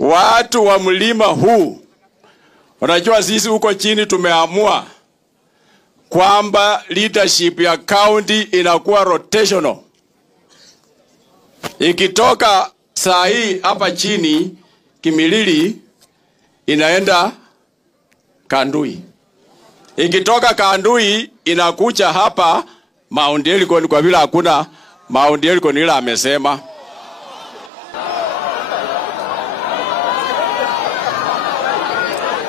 watu wa mlima huu, unajua sisi huko chini tumeamua kwamba leadership ya county inakuwa rotational. Ikitoka saa hii hapa chini Kimilili inaenda Kandui. Ikitoka Kandui inakuja hapa Mount Elgon, kwa vile hakuna Mount Elgon ila amesema.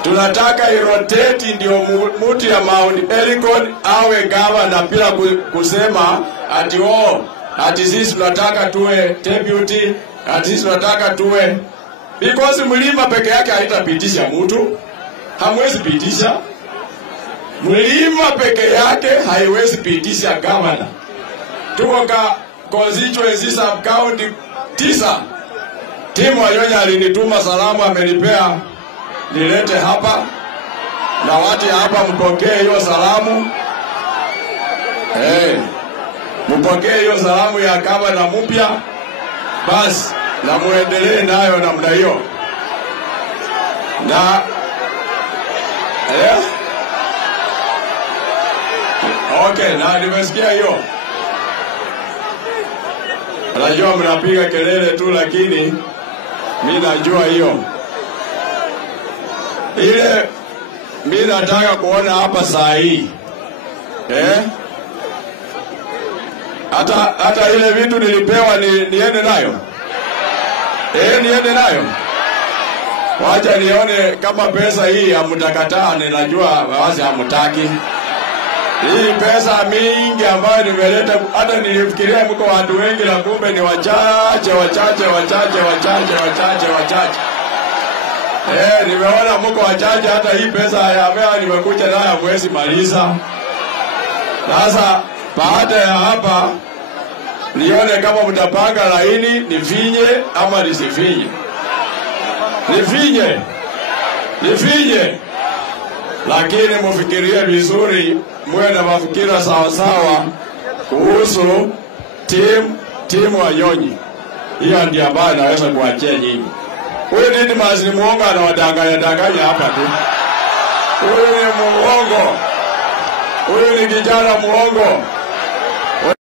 Tunataka iroteti ndio mtu ya Mount Elgon awe gavana bila kusema ati ati sisi tunataka tuwe deputy, ati sisi tunataka tuwe, because mlima peke yake haitapitisha mtu. Hamwezi pitisha. Mlima peke yake haiwezi pitisha gavana. Tuko ka constituency sub county 9. Timu Wanyonya alinituma salamu, amenipea nilete hapa, na watu hapa mpokee hiyo salamu. Mpokee hiyo salamu ya gavana mpya. Basi na muendelee nayo namna hiyo. Na okay, na nimesikia hiyo. Najua mnapiga kelele tu, lakini mimi najua hiyo. Ile mimi nataka kuona hapa saa hii. Hata ile vitu nilipewa niende nayo. Niende nayo. Wacha nione kama pesa hii hamtakataa. Ninajua wazi hamtaki. Hii pesa mingi ambayo nimeleta, hata nilifikiria mko watu wengi, na kumbe ni wachache. Nimeona mko wachache, hata hii pesa ya nimekuja nayo mwezi maliza. Sasa baada ya hapa nione kama mtapanga laini nifinye ama nisifinye. Nifinye. Lakini mufikirie vizuri, muwe na mafikira sawa sawa kuhusu timu Wanyonyi. Hiyo ndio ambayo naweza kuachia nyinyi. Huyu Didmus ni muongo, anawadanganya hapa tu. Huyu ni muongo. Huyu ni kijana muongo.